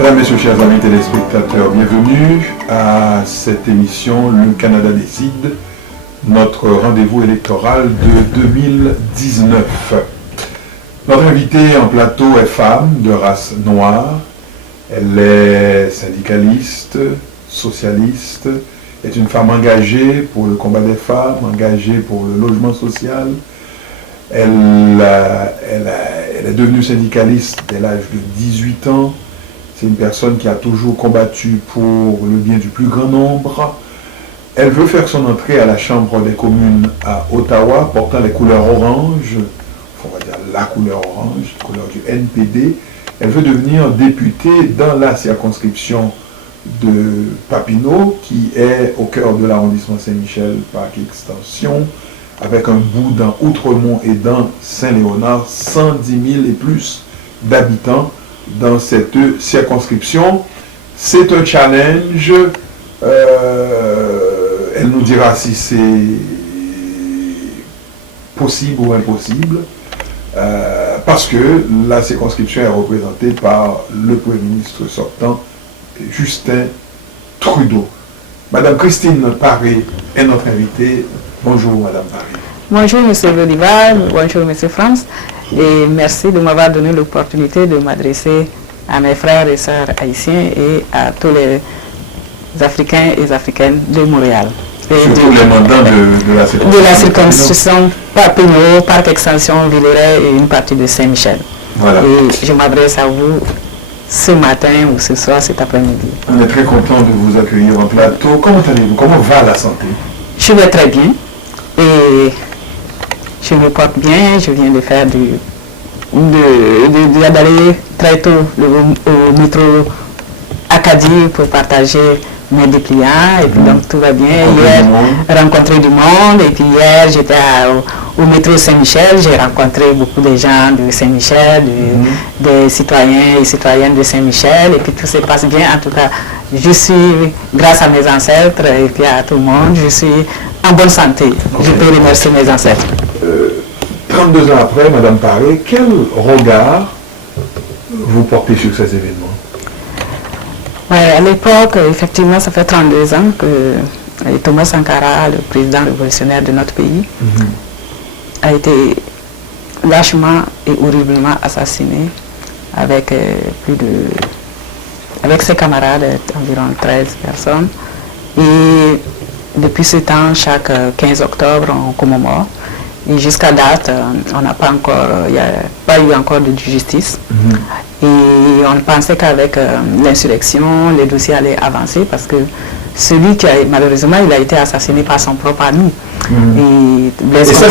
Mesdames, Messieurs, chers amis téléspectateurs, bienvenue à cette émission Le Canada décide, notre rendez-vous électoral de 2019. Notre invitée en plateau est femme de race noire. Elle est syndicaliste, socialiste, est une femme engagée pour le combat des femmes, engagée pour le logement social. Elle est devenue syndicaliste dès l'âge de 18 ans. C'est une personne qui a toujours combattu pour le bien du plus grand nombre. Elle veut faire son entrée à la Chambre des communes à Ottawa, portant les couleurs orange, on va dire la couleur orange, la couleur du NPD. Elle veut devenir députée dans la circonscription de Papineau, qui est au cœur de l'arrondissement Saint-Michel par extension, avec un bout dans Outremont et dans Saint-Léonard, 110 000 et plus d'habitants dans cette circonscription. C'est un challenge. Elle nous dira si c'est possible ou impossible, parce que la circonscription est représentée par le Premier ministre sortant, Justin Trudeau. Madame Christine Paré est notre invitée. Bonjour, Madame Paré. Bonjour, M. Bolivar. Bonjour, M. France. Et merci de m'avoir donné l'opportunité de m'adresser à mes frères et sœurs haïtiens et à tous les Africains et Africaines de Montréal. Surtout les mandants de la circonscription Papineau, Parc Extension, Villeray et une partie de Saint-Michel. Voilà. Et je m'adresse à vous ce matin ou ce soir, cet après-midi. On est très content de vous accueillir en plateau. Comment allez-vous? Comment va la santé? Je vais très bien. Et je me porte bien. Je viens de faire d'aller très tôt au métro Acadie pour partager mes dépliants. Et puis donc tout va bien. Hier, rencontrer du monde. Et puis hier, j'étais au métro Saint-Michel. J'ai rencontré beaucoup de gens de Saint-Michel, des citoyens et citoyennes de Saint-Michel. Et puis tout se passe bien. En tout cas, je suis, grâce à mes ancêtres et puis à tout le monde, je suis en bonne santé. Okay. Je peux remercier mes ancêtres. 32 ans après, Madame Paré, quel regard vous portez sur ces événements? Ouais, à l'époque, effectivement, ça fait 32 ans que Thomas Sankara, le président révolutionnaire de notre pays, a été lâchement et horriblement assassiné avec avec ses camarades, environ 13 personnes. Et depuis ce temps, chaque 15 octobre, on commémore. Et jusqu'à date, on n'a pas encore, il n'y a pas eu encore de justice. Et on pensait qu'avec l'insurrection, les dossiers allaient avancer parce que celui qui a, malheureusement, il a été assassiné par son propre ami. Et ça,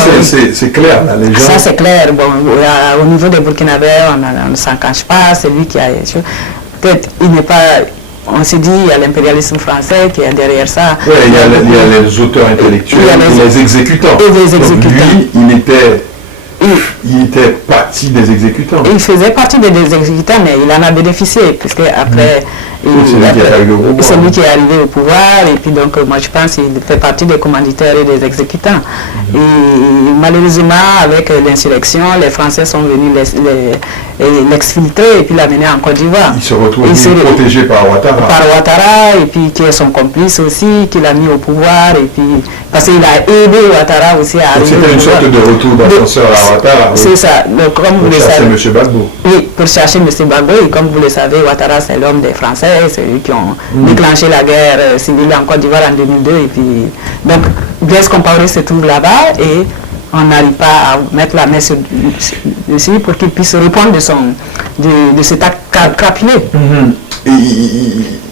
c'est clair, là, les gens... Ça, c'est clair. Bon, au niveau des Burkinabés, on ne s'en cache pas. C'est lui qui a... Peut-être, il n'est pas... On s'est dit, il y a l'impérialisme français qui est derrière ça. Oui, il y a les auteurs intellectuels et les exécutants. Et les exécutants. Donc lui, il était partie des exécutants. Il faisait partie des exécutants, mais il en a bénéficié, puisque après... C'est lui qui est arrivé au pouvoir, et puis donc moi je pense qu'il fait partie des commanditaires et des exécutants. Et malheureusement, avec l'insurrection, les Français sont venus l'exfiltrer et puis l'amener en Côte d'Ivoire. Il se retrouve protégé par Ouattara. Par Ouattara, et puis qui est son complice aussi, qui l'a mis au pouvoir, et puis parce qu'il a aidé Ouattara aussi à arriver au pouvoir. C'était une sorte de retour d'ascenseur à Ouattara. C'est ça. Donc, comme vous le savez, M. Gbagbo. Oui, pour chercher M. Gbagbo, et comme vous le savez, Ouattara c'est l'homme des Français. C'est eux qui ont déclenché la guerre civile en Côte d'Ivoire en 2002. Et puis, donc, Blaise Compaoré se trouve là-bas et on n'arrive pas à mettre la main dessus pour qu'il puisse répondre de cet acte crapuleux.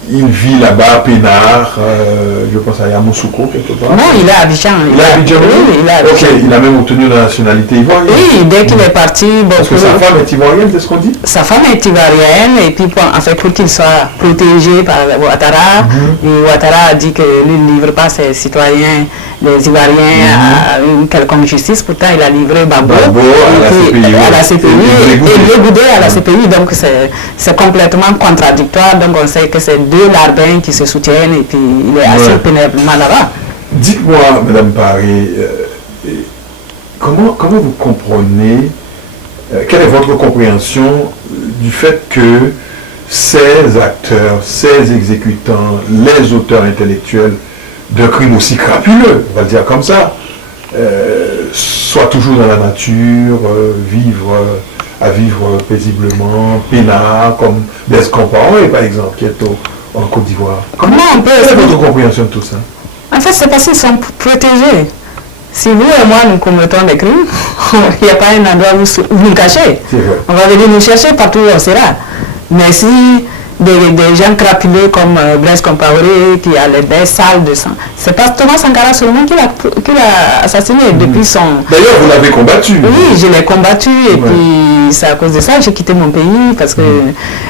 Il vit là-bas, Pénard, je pense à Yamoussoukro quelque part. Non, il est à Abidjan. Il est à Abidjan? Oui, il est à Abidjan. Ok, il a même obtenu la nationalité ivoirienne. Oui, dès qu'il est parti... Bon, parce que sa femme est ivoirienne, c'est ce qu'on dit? Sa femme est ivoirienne, et puis en fait, pour qu'il soit protégé par Ouattara, et Ouattara a dit qu'il ne livre pas ses citoyens, les Ivoiriens, à une quelconque justice. Pourtant, il a livré Gbagbo à la CPI, et Blé Goudé à la CPI. Donc, c'est complètement contradictoire. Donc, on sait que c'est deux larbins qui se soutiennent, et puis il est assez péniblement là-bas. Dites-moi, Madame Paré, comment vous comprenez, quelle est votre compréhension du fait que ces acteurs, ces exécutants, les auteurs intellectuels d'un crime aussi crapuleux, on va le dire comme ça, soient toujours dans la nature, à vivre paisiblement, peinard, comme Blaise Compaoré par exemple, qui est en Côte d'Ivoire. Comment on peut... Quelle est votre compréhension de tout ça? En fait, c'est parce qu'ils sont protégés. Si vous et moi nous commettons des crimes, il n'y a pas un endroit où nous cacher. On va venir nous chercher partout où on sera. Mais si des gens crapuleux comme Blaise Compaoré, qui a les belles salles de sang, c'est pas Thomas Sankara seulement qui l'a assassiné depuis son... D'ailleurs, vous l'avez combattu. Oui, je l'ai combattu et puis c'est à cause de ça que j'ai quitté mon pays parce que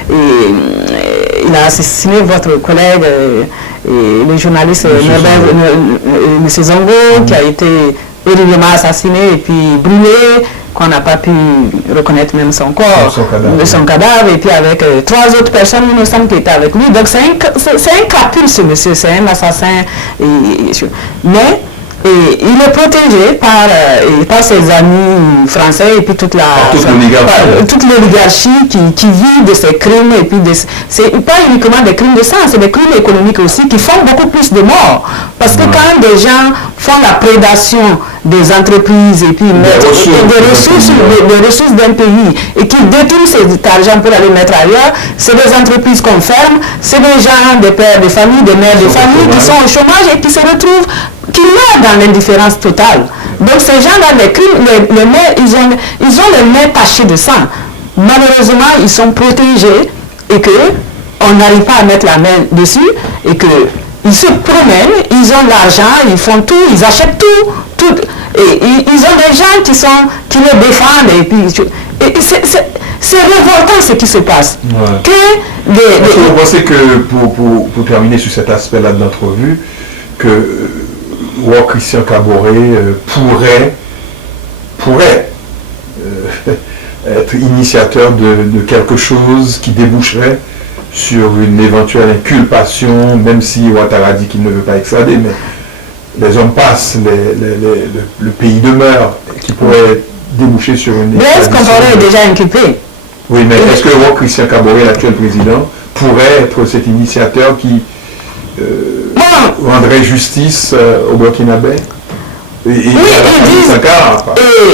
il a assassiné votre collègue, le journaliste M. Zongo, qui a été horriblement assassiné et puis brûlé, qu'on n'a pas pu reconnaître même son corps, son cadavre, et puis avec 3 autres personnes innocentes qui étaient avec lui. Donc c'est un crapule ce monsieur, c'est un assassin. Mais il est protégé par ses amis français et puis toute l'oligarchie qui vit de ces crimes. Et puis c'est pas uniquement des crimes de sang, c'est des crimes économiques aussi qui font beaucoup plus de morts. Parce que quand des gens font la prédation des entreprises et puis des ressources d'un pays et qui détournent cet argent pour aller mettre ailleurs, c'est des entreprises qu'on ferme, c'est des gens, des pères de famille, des mères de famille qui sont au chômage et qui se retrouvent, qui meurent dans l'indifférence totale. Donc ces gens-là, les crimes, ils ont les mains tachées de sang. Malheureusement, ils sont protégés et qu'on n'arrive pas à mettre la main dessus et qu'ils se promènent, ils ont l'argent, ils font tout, ils achètent tout. Et ils ont des gens qui les défendent et puis c'est révoltant ce qui se passe. Ouais. Est-ce que vous pensez que pour terminer sur cet aspect-là de notre revue, que Christian Caboret pourrait être initiateur de quelque chose qui déboucherait sur une éventuelle inculpation, même si Ouattara dit qu'il ne veut pas extrader, mais les hommes passent, le pays demeure, qui pourrait déboucher sur une... Blaise Compaoré est déjà inculpé. Oui, mais est-ce que Christian Caboret, l'actuel président, pourrait être cet initiateur qui rendrait justice au Burkinabé et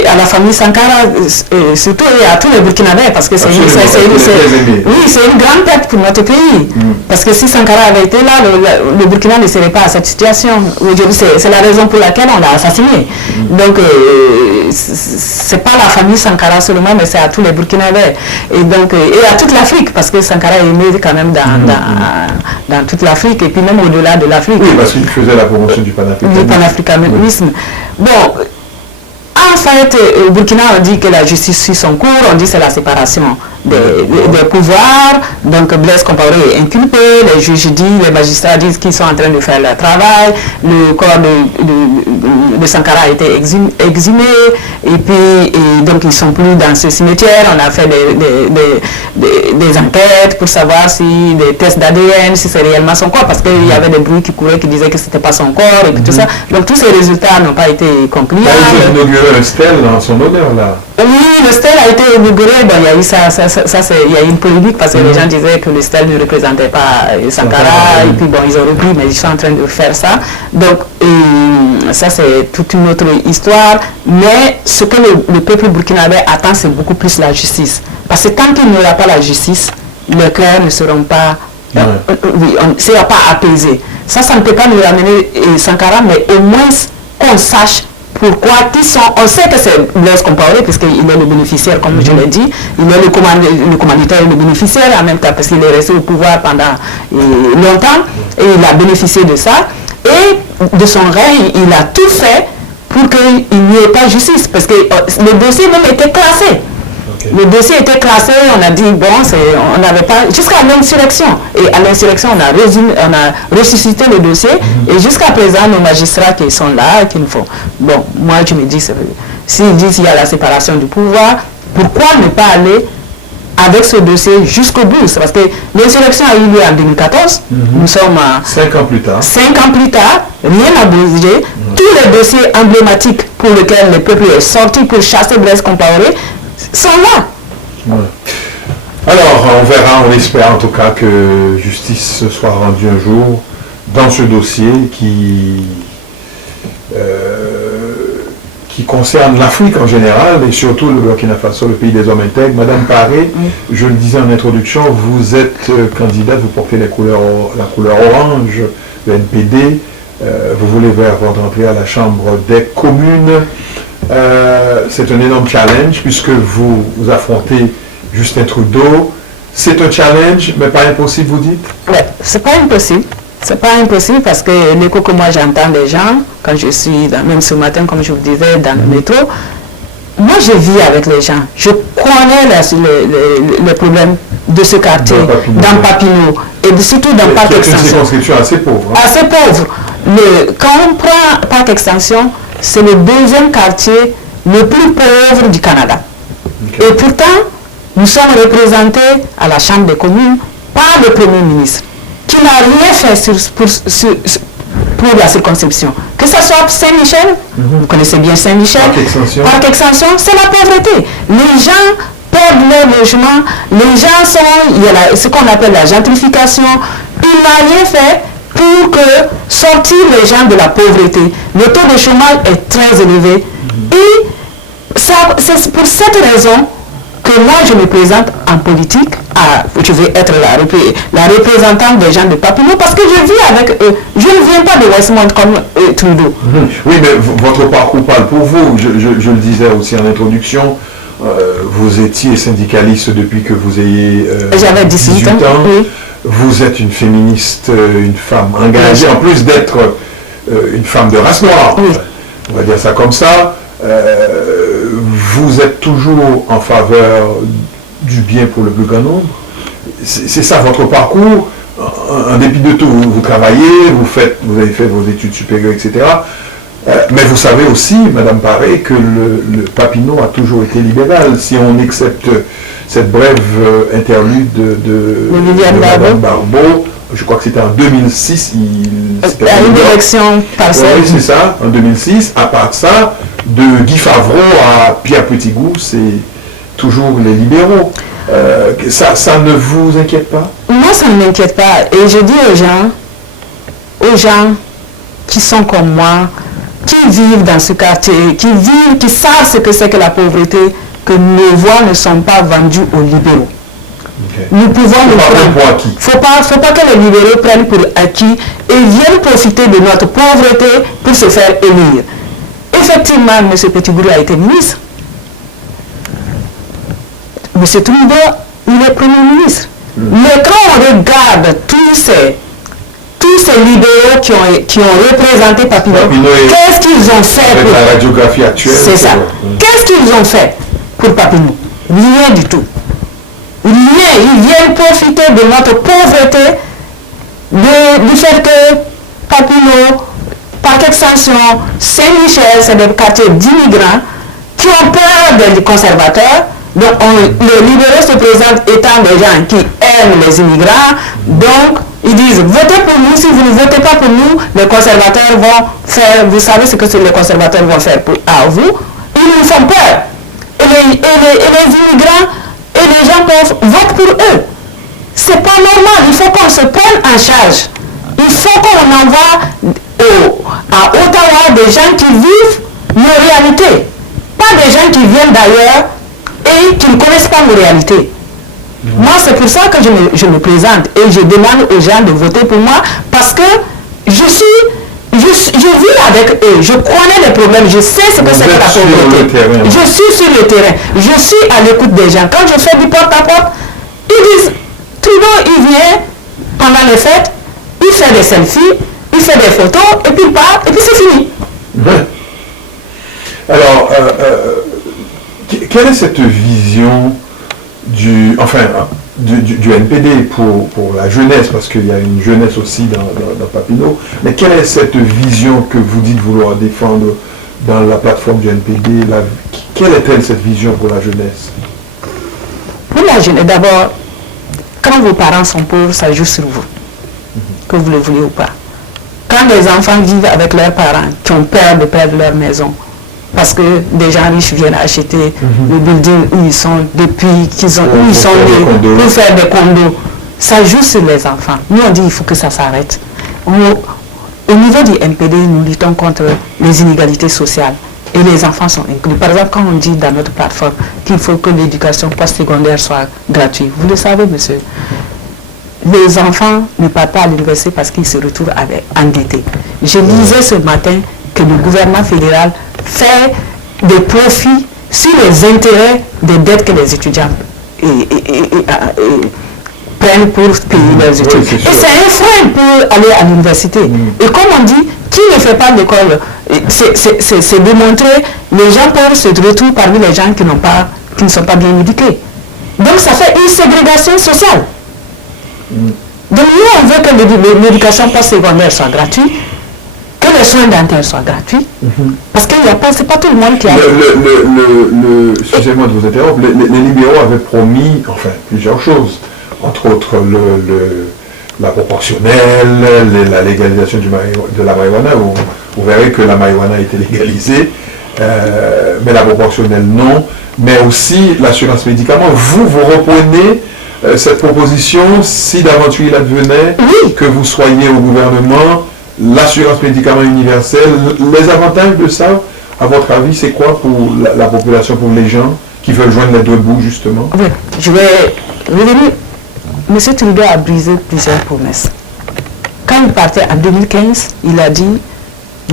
à la famille Sankara, surtout et à tous les Burkinabés, parce que c'est une grande perte pour notre pays. Parce que si Sankara avait été là, le Burkina ne serait pas à cette situation. C'est la raison pour laquelle on l'a assassiné. Donc, c'est pas la famille Sankara seulement, mais c'est à tous les Burkinabés. Et à toute l'Afrique, parce que Sankara est né quand même dans toute l'Afrique, et puis même au-delà de l'Afrique. Oui, parce qu'il faisait la promotion du panafricanisme. Bon, en fait, au Burkina, on dit que la justice suit son cours, on dit que c'est la séparation des pouvoirs. Donc Blaise Compaoré est inculpé, les juges disent, les magistrats disent qu'ils sont en train de faire leur travail, le corps de Sankara a été exhumé, et puis donc ils ne sont plus dans ce cimetière. On a fait des enquêtes pour savoir si des tests d'ADN, si c'est réellement son corps, parce qu'il y avait des bruits qui couraient qui disaient que ce n'était pas son corps, et puis tout ça. Donc tous ces résultats n'ont pas été concluants. Ils ont inauguré un stèle en son honneur là. Oui, le stèle a été inauguré. Bon, il y a eu il y a eu une polémique parce que les gens disaient que le stèle ne représentait pas Sankara, et puis bon, ils ont repris, mais ils sont en train de faire ça. Donc, ça c'est toute une autre histoire. Mais ce que le peuple burkinabé attend, c'est beaucoup plus la justice. Parce que tant qu'il n'y aura pas la justice, les cœurs ne seront pas... on ne sera pas apaisé. Ça ne peut pas nous ramener Sankara, mais au moins qu'on sache pourquoi on sait que c'est Blaise Compaoré, puisqu'il est le bénéficiaire, comme je l'ai dit, il est le commanditaire et le bénéficiaire en même temps, parce qu'il est resté au pouvoir pendant longtemps, et il a bénéficié de ça, et de son règne, il a tout fait pour qu'il n'y ait pas justice, parce que le dossier même était classé. Le dossier était classé, on a dit, bon, on n'avait pas... Jusqu'à l'insurrection. Et à l'insurrection, on a ressuscité le dossier. Et jusqu'à présent, nos magistrats qui sont là, qui nous font... Bon, moi, je me dis, s'ils disent qu'il y a la séparation du pouvoir, pourquoi ne pas aller avec ce dossier jusqu'au bout? Parce que l'insurrection a eu lieu en 2014. Nous sommes à... 5 ans plus tard. 5 ans plus tard, rien n'a bougé. Tous les dossiers emblématiques pour lesquels le peuple est sorti pour chasser Blaise Compaoré sont là. Alors, on verra, on espère en tout cas que justice soit rendue un jour dans ce dossier qui concerne l'Afrique en général et surtout le Burkina Faso, le pays des hommes intègres. Madame Paré, je le disais en introduction, vous êtes candidate, vous portez la couleur orange, le NPD, vous voulez voir votre entrée à la Chambre des communes. C'est un énorme challenge puisque vous affrontez Justin Trudeau. C'est un challenge, mais pas impossible, vous dites? Oui, c'est pas impossible. C'est pas impossible parce que l'écho que moi j'entends des gens, quand je suis, même ce matin, comme je vous disais, dans le métro, moi je vis avec les gens. Je connais les problèmes de ce quartier, dans Papineau, et surtout dans Parc Extension. C'est une circonscription assez pauvre. Hein? Assez pauvre. Quand on prend Parc Extension, c'est le deuxième quartier le plus pauvre du Canada. Okay. Et pourtant, nous sommes représentés à la Chambre des communes par le Premier ministre, qui n'a rien fait pour la circonscription. Que ce soit Saint-Michel, vous connaissez bien Saint-Michel, Parc Extension, c'est la pauvreté. Les gens perdent leur logement, les gens il y a ce qu'on appelle la gentrification. Il n'a rien fait pour sortir les gens de la pauvreté. Le taux de chômage est très élevé. Et c'est pour cette raison que moi je me présente en politique, je vais être la représentante des gens de Papineau parce que je vis avec eux. Je ne viens pas de Westmount comme Trudeau. Oui, mais votre parcours parle pour vous. Je le disais aussi en introduction, vous étiez syndicaliste depuis que vous ayez j'avais 18 ans. Oui. Vous êtes une féministe, une femme engagée, en plus d'être une femme de race noire. Oui. On va dire ça comme ça. Vous êtes toujours en faveur du bien pour le plus grand nombre. C'est ça votre parcours. En dépit de tout, vous travaillez, vous avez fait vos études supérieures, etc. Mais vous savez aussi, Madame Paré, que le Papineau a toujours été libéral. Si on accepte cette brève interlude de Madame Barbeau, je crois que c'était en 2006. C'était une élection partielle. Oui, c'est ça, en 2006. À part ça, de Guy Favreau à Pierre Petitgout, c'est toujours les libéraux. Ça ne vous inquiète pas? Moi, ça ne m'inquiète pas. Et je dis aux gens qui sont comme moi, qui vivent dans ce quartier, qui savent ce que c'est que la pauvreté, que nos voix ne sont pas vendues aux libéraux. Okay. Nous pouvons le prendre. Il ne faut pas que les libéraux prennent pour acquis et viennent profiter de notre pauvreté pour se faire élire. Effectivement, M. Petitgout a été ministre. M. Trudeau, il est Premier ministre. Mais quand on regarde tous ces libéraux qui ont représenté Papineau, qu'est-ce qu'ils ont fait pour la radiographie actuelle? C'est ça. Qu'est-ce qu'ils ont fait pour Papineau? Rien du tout. Rien. Ils viennent profiter de notre pauvreté, du fait que Papineau, Parc Extension, Saint-Michel, c'est des quartiers d'immigrants qui ont peur des conservateurs. Donc les libéraux se présentent étant des gens qui aiment les immigrants. Donc ils disent votez pour nous, si vous ne votez pas pour nous, les conservateurs vont faire, vous savez ce que les conservateurs vont faire à vous. Ils nous font peur. Et les immigrants et les gens pauvres votent pour eux. C'est pas normal, il faut qu'on se prenne en charge. Il faut qu'on envoie à Ottawa des gens qui vivent nos réalités. Pas des gens qui viennent d'ailleurs et qui ne connaissent pas nos réalités. Moi, c'est pour ça que je me présente et je demande aux gens de voter pour moi parce que je vis avec eux, je connais les problèmes, je sais ce que c'est que la pauvreté. Je suis sur le terrain, je suis à l'écoute des gens. Quand je fais du porte-à-porte, ils disent, Trudeau, il vient pendant les fêtes, il fait des selfies, il fait des photos, et puis il part, et puis c'est fini. Alors, quelle est cette vision du NPD pour la jeunesse, parce qu'il y a une jeunesse aussi dans Papineau, mais quelle est cette vision que vous dites vouloir défendre dans la plateforme du NPD? Quelle est-elle cette vision pour la jeunesse? Pour la jeunesse, d'abord, quand vos parents sont pauvres, ça joue sur vous, que vous le voulez ou pas. Quand les enfants vivent avec leurs parents, qui ont peur de perdre leur maison, parce que des gens riches viennent acheter le building où ils sont depuis où ils sont nés pour faire des condos. Ça joue sur les enfants. Nous, on dit qu'il faut que ça s'arrête. Au niveau du NPD, nous luttons contre les inégalités sociales et les enfants sont inclus. Par exemple, quand on dit dans notre plateforme qu'il faut que l'éducation postsecondaire soit gratuite, vous le savez, monsieur, les enfants ne partent pas à l'université parce qu'ils se retrouvent endettés. Je lisais ce matin que le gouvernement fédéral fait des profits sur les intérêts des dettes que les étudiants prennent pour payer leurs études. Et c'est un frein pour aller à l'université. Et comme on dit, qui ne fait pas l'école, c'est démontré, les gens peuvent se retrouver parmi les gens qui ne sont pas bien éduqués. Donc ça fait une ségrégation sociale. Donc nous, on veut que l'éducation postsecondaire soit gratuite, que les soins dentaires soient gratuits, parce que c'est pas tout le monde qui a... Excusez-moi de vous interrompre, les libéraux avaient promis, enfin, plusieurs choses, entre autres la proportionnelle, la légalisation de la marijuana. Vous verrez que la marijuana a été légalisée, mais la proportionnelle non, mais aussi l'assurance médicaments. Vous reprenez cette proposition, si d'aventure il advenait que vous soyez au gouvernement, l'assurance médicaments universelle, les avantages de ça, à votre avis, c'est quoi pour la population, pour les gens qui veulent joindre les deux bouts, justement? Oui, je vais revenir. M. Trudeau a brisé plusieurs promesses. Quand il partait en 2015, il a dit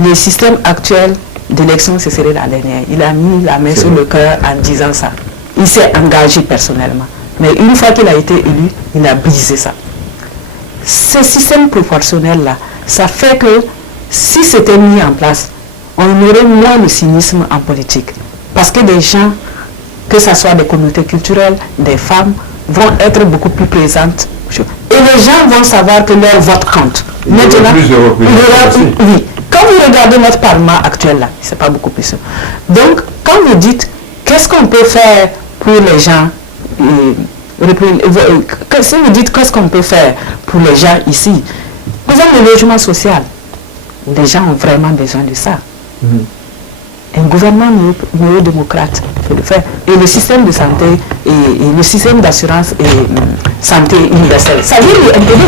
le système actuel d'élection, ce serait la dernière. Il a mis la main sur le cœur en disant ça. Il s'est engagé personnellement. Mais une fois qu'il a été élu, il a brisé ça. Ce système proportionnel-là, ça fait que si c'était mis en place, on aurait moins de cynisme en politique. Parce que des gens, que ce soit des communautés culturelles, des femmes, vont être beaucoup plus présentes. Et les gens vont savoir que leur vote compte. Maintenant, oui. Quand vous regardez notre Parlement actuel là, c'est pas beaucoup plus. Donc, quand vous dites qu'est-ce qu'on peut faire pour les gens, si vous dites qu'est-ce qu'on peut faire pour les gens ici, vous avez le logement social. Les gens ont vraiment besoin de ça. Un gouvernement néo-démocrate peut le faire. Et le système de santé et le système d'assurance et santé universelle, ça vient du NPD.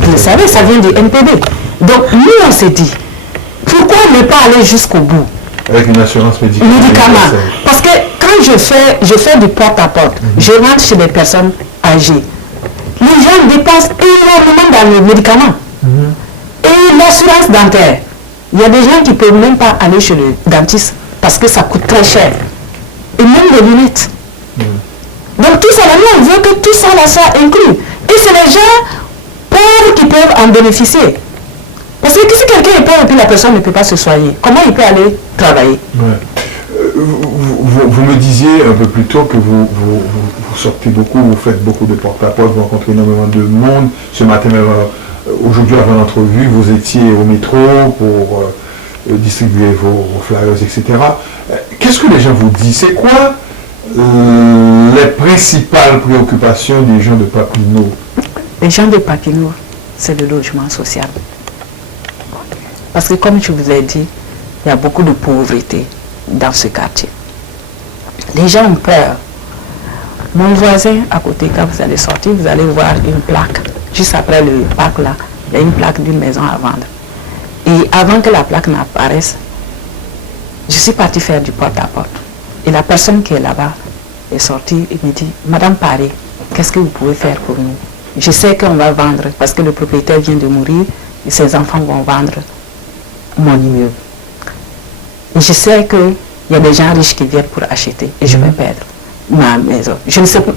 Vous savez, ça vient du NPD. Donc nous, on s'est dit, pourquoi ne pas aller jusqu'au bout? Avec une assurance médicale. Parce que quand je fais du porte-à-porte, je rentre chez des personnes âgées. Les gens dépensent énormément dans les médicaments. Et l'assurance dentaire. Il y a des gens qui ne peuvent même pas aller chez le dentiste parce que ça coûte très cher. Et même les lunettes. Donc tout ça, on veut que tout ça là soit inclus. Et c'est les gens pauvres qui peuvent en bénéficier. Parce que si quelqu'un est pauvre et puis la personne ne peut pas se soigner, comment il peut aller travailler? Vous me disiez un peu plus tôt que vous sortez beaucoup, vous faites beaucoup de porte-à-porte, vous rencontrez énormément de monde. Ce matin même, aujourd'hui avant l'entrevue, vous étiez au métro pour distribuer vos flyers, etc. Qu'est-ce que les gens vous disent? C'est quoi les principales préoccupations des gens de Papineau? Les gens de Papineau, c'est le logement social. Parce que comme je vous ai dit, il y a beaucoup de pauvreté dans ce quartier. Les gens ont peur. Mon voisin à côté, quand vous allez sortir, vous allez voir une plaque. Juste après le parc là, il y a une plaque d'une maison à vendre. Et avant que la plaque n'apparaisse, je suis partie faire du porte-à-porte. Et la personne qui est là-bas est sortie et me dit, Madame Paré, qu'est-ce que vous pouvez faire pour nous? Je sais qu'on va vendre parce que le propriétaire vient de mourir et ses enfants vont vendre mon immeuble. Et je sais qu'il y a des gens riches qui viennent pour acheter et je vais perdre ma maison. Je ne sais pas.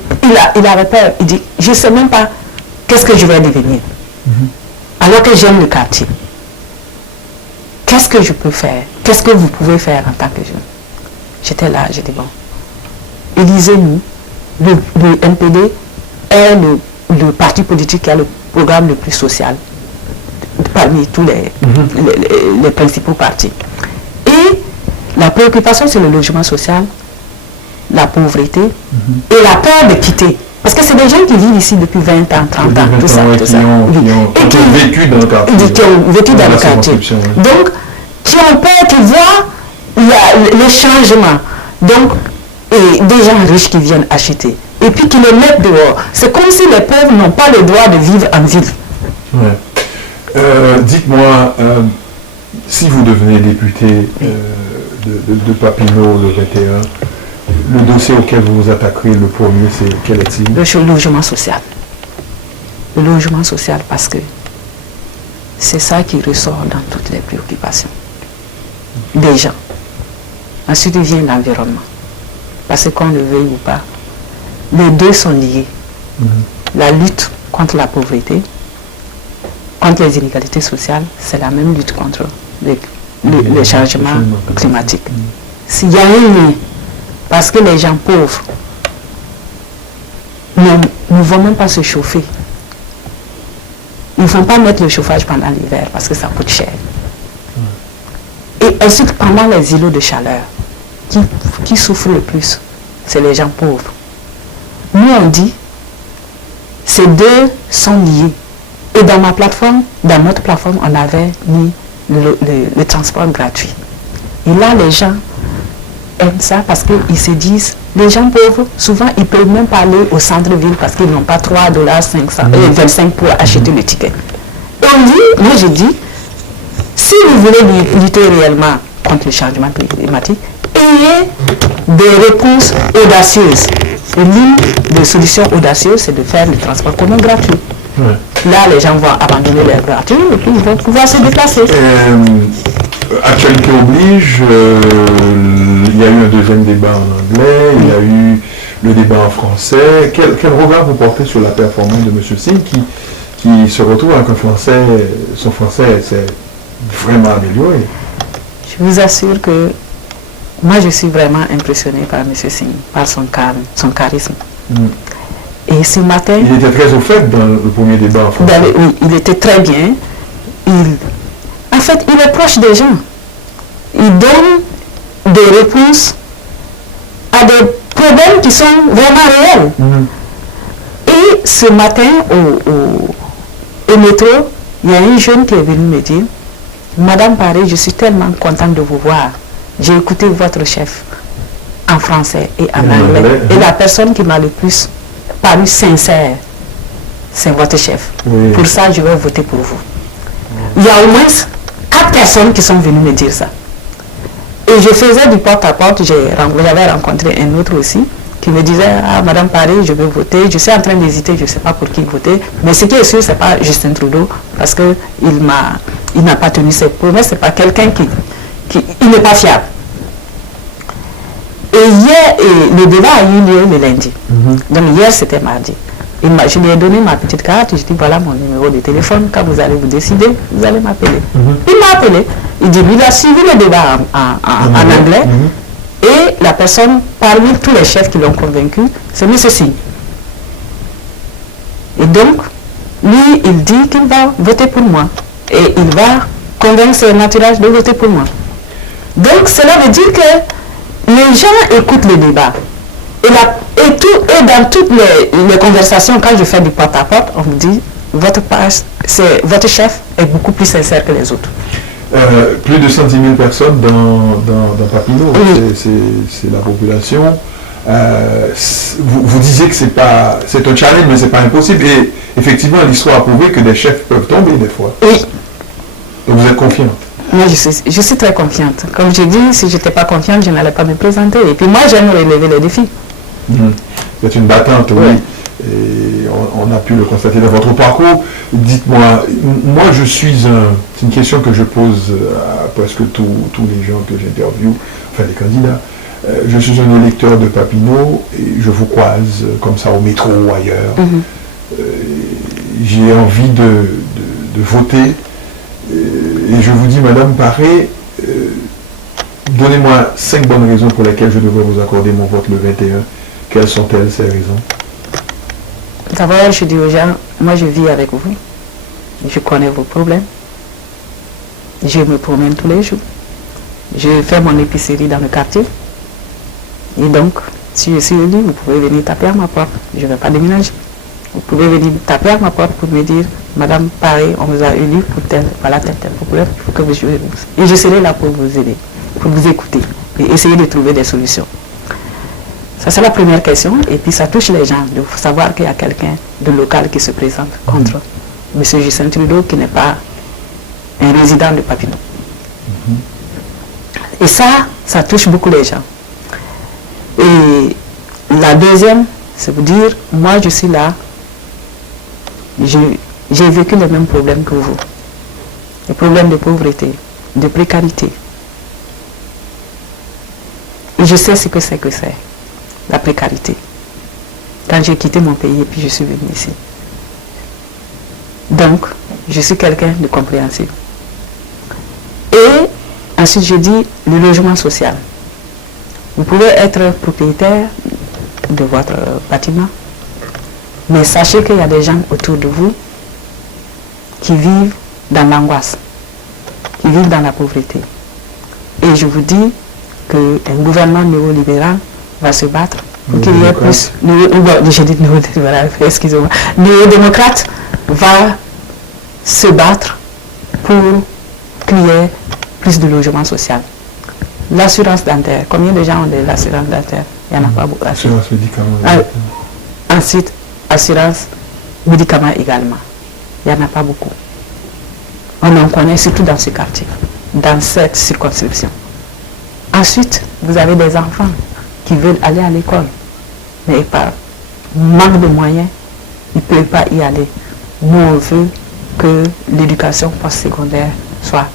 Il avait peur. Il dit, je ne sais même pas qu'est-ce que je vais devenir. Alors que j'aime le quartier. Qu'est-ce que je peux faire? Qu'est-ce que vous pouvez faire en tant que jeune? J'étais là, j'ai dit, bon, élisez-nous. Le NPD est le parti politique qui a le programme le plus social parmi tous les principaux partis. Et la préoccupation, c'est le logement social, la pauvreté et la peur de quitter. Parce que c'est des gens qui vivent ici depuis 20 ans, 30 ans, tout ça. Qui ont vécu dans le quartier. Qui ont vécu dans le quartier. Donc, qui ont peur, qui voient changement. Donc, et des gens riches qui viennent acheter. Et puis qui les mettent dehors. C'est comme si les pauvres n'ont pas le droit de vivre en ville. Ouais. Dites-moi, si vous devenez député de Papineau le 21, le dossier auquel vous vous attaquerez le premier, c'est quel est-il? Le logement social. Le logement social, parce que c'est ça qui ressort dans toutes les préoccupations des gens. Ensuite vient l'environnement. Parce qu'on le veuille ou pas, les deux sont liés. La lutte contre la pauvreté, contre les inégalités sociales, c'est la même lutte contre le changement climatique. S'il y a un lien, parce que les gens pauvres ne vont même pas se chauffer. Ils ne vont pas mettre le chauffage pendant l'hiver parce que ça coûte cher. Et ensuite, pendant les îlots de chaleur, qui souffrent le plus, c'est les gens pauvres. Nous, on dit, ces deux sont liés. Et dans notre plateforme, on avait mis le transport gratuit. Et là, les gens aiment ça parce qu'ils se disent, les gens pauvres, souvent, ils ne peuvent même pas aller au centre-ville parce qu'ils n'ont pas $3,25 pour acheter le ticket. Et on dit, moi je dis, si vous voulez lutter réellement contre le changement climatique, ayez des réponses audacieuses. L'une des solutions audacieuses, c'est de faire le transport commun gratuit. Là, les gens vont abandonner leur voiture et puis ils vont pouvoir se déplacer. Actualité oblige, il y a eu un deuxième débat en anglais, il y a eu le débat en français. Quel regard vous portez sur la performance de M. Singh qui se retrouve avec son français s'est vraiment amélioré? Je vous assure que moi je suis vraiment impressionnée par M. Singh, par son calme, son charisme. Et ce matin... Il était très au fait dans le premier débat en français. Oui, il était très bien. En fait, il est proche des gens. Il donne des réponses à des problèmes qui sont vraiment réels. Et ce matin, au métro, il y a une jeune qui est venue me dire, Madame Paris, je suis tellement contente de vous voir. J'ai écouté votre chef en français et en anglais. Et la personne qui m'a le plus paru sincère, c'est votre chef. Oui. Pour ça, je vais voter pour vous. Il y a au moins 4 personnes qui sont venues me dire ça. Et je faisais du porte-à-porte, j'avais rencontré un autre aussi, qui me disait, ah, Madame Paris, je vais voter, je suis en train d'hésiter, je ne sais pas pour qui voter, mais ce qui est sûr, ce n'est pas Justin Trudeau, parce qu'il n'a pas tenu ses promesses, ce n'est pas quelqu'un il n'est pas fiable. Et hier, le débat a eu lieu le lundi. Donc hier, c'était mardi. Et je lui ai donné ma petite carte, je dis voilà mon numéro de téléphone, quand vous allez vous décider, vous allez m'appeler. Il m'a appelé, il dit, il a suivi le débat en anglais, et la personne, parmi tous les chefs qui l'ont convaincu, c'est M. Singh. Et donc, lui, il dit qu'il va voter pour moi, et il va convaincre ses entourages de voter pour moi. Donc cela veut dire que les gens écoutent le débat. Et dans toutes les conversations, quand je fais du porte-à-porte, on me dit, votre chef est beaucoup plus sincère que les autres. Plus de 110 000 personnes dans Papineau, oui. C'est la population. Vous disiez que c'est un challenge, mais c'est pas impossible. Et effectivement, l'histoire a prouvé que des chefs peuvent tomber des fois. Oui. Donc vous êtes confiante? Moi, je suis très confiante. Comme je dis, si je n'étais pas confiante, je n'allais pas me présenter. Et puis moi, j'aime relever les défis. Vous êtes une battante, oui. Et on a pu le constater dans votre parcours. Dites-moi, moi je suis c'est une question que je pose à presque tous les gens que j'interviewe, enfin les candidats. Je suis un électeur de Papineau et je vous croise comme ça au métro ou ailleurs. J'ai envie de voter et je vous dis, Madame Paré, donnez-moi 5 bonnes raisons pour lesquelles je devrais vous accorder mon vote le 21. Quelles sont-elles ces raisons? D'abord, je dis aux gens, moi je vis avec vous, je connais vos problèmes, je me promène tous les jours, je fais mon épicerie dans le quartier, et donc, si je suis élu, vous pouvez venir taper à ma porte, je ne vais pas déménager. Vous pouvez venir taper à ma porte pour me dire, Madame Paris, on vous a élu pour tel problème, il faut que vous jouiez. Et je serai là pour vous aider, pour vous écouter. et essayer de trouver des solutions. Ça, c'est la première question. Et puis, ça touche les gens de savoir qu'il y a quelqu'un de local qui se présente contre M. Justin Trudeau, qui n'est pas un résident de Papineau. Et ça touche beaucoup les gens. Et la deuxième, c'est pour dire, moi, je suis là, j'ai vécu les mêmes problèmes que vous. Les problèmes de pauvreté, de précarité. Et je sais ce que c'est, la précarité. Quand j'ai quitté mon pays et puis je suis venu ici. Donc, je suis quelqu'un de compréhensible. Et ensuite, je dis le logement social. Vous pouvez être propriétaire de votre bâtiment, mais sachez qu'il y a des gens autour de vous qui vivent dans l'angoisse, qui vivent dans la pauvreté. Et je vous dis qu'un gouvernement néolibéral va se battre pour qu'il y ait plus... J'ai dit néolibéral, excusez-moi. Néo-démocrate va se battre pour qu'il y ait plus de logement social. L'assurance dentaire, combien de gens ont de l'assurance dentaire? Il n'y en a pas beaucoup. Assurance médicaments. Ensuite, assurance médicaments également. Il n'y en a pas beaucoup. On en connaît surtout dans ce quartier, dans cette circonscription. Ensuite, vous avez des enfants qui veulent aller à l'école, mais par manque de moyens, ils ne peuvent pas y aller. Nous, on veut que l'éducation postsecondaire soit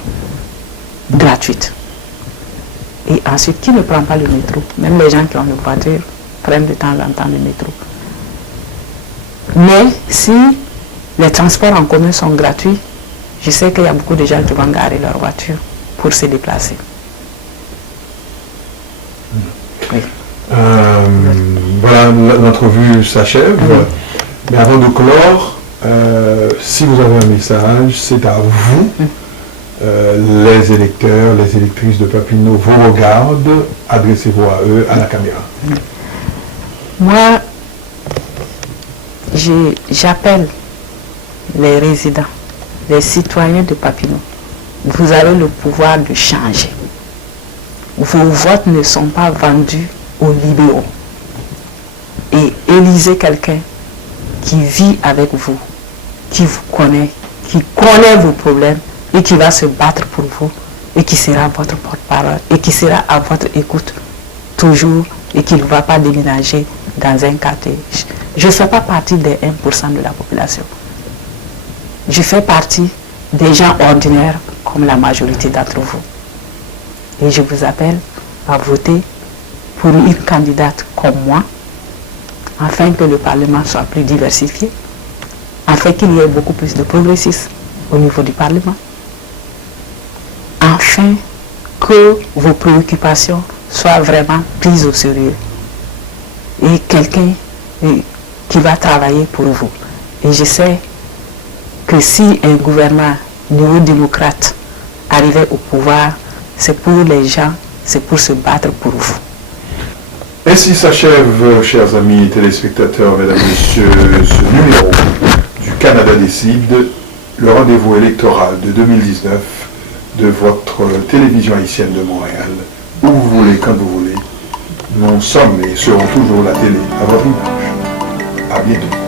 gratuite. Et ensuite, qui ne prend pas le métro? Même les gens qui ont une voiture prennent de temps en temps le métro. Mais si les transports en commun sont gratuits, je sais qu'il y a beaucoup de gens qui vont garer leur voiture pour se déplacer. Oui. Voilà, l'entrevue s'achève. Oui. Mais avant de clore, si vous avez un message, c'est à vous. Les électeurs, les électrices de Papineau vous regardent, adressez-vous à eux, à la caméra. Moi, j'appelle les résidents, les citoyens de Papineau. Vous avez le pouvoir de changer. Vos votes ne sont pas vendus aux libéraux. Et élisez quelqu'un qui vit avec vous, qui vous connaît, qui connaît vos problèmes, et qui va se battre pour vous, et qui sera votre porte-parole, et qui sera à votre écoute toujours, et qui ne va pas déménager dans un quartier. Je ne fais pas partie des 1% de la population. Je fais partie des gens ordinaires, comme la majorité d'entre vous. Et je vous appelle à voter pour une candidate comme moi, afin que le Parlement soit plus diversifié, afin qu'il y ait beaucoup plus de progressistes au niveau du Parlement, afin que vos préoccupations soient vraiment prises au sérieux. Et quelqu'un qui va travailler pour vous. Et je sais que si un gouvernement néo-démocrate arrivait au pouvoir, c'est pour les gens, c'est pour se battre pour vous. Ainsi s'achève, chers amis téléspectateurs, mesdames et messieurs, ce numéro du Canada décide, le rendez-vous électoral de 2019 de votre télévision haïtienne de Montréal, où vous voulez, quand vous voulez. Nous sommes et serons toujours la télé à votre image. À bientôt.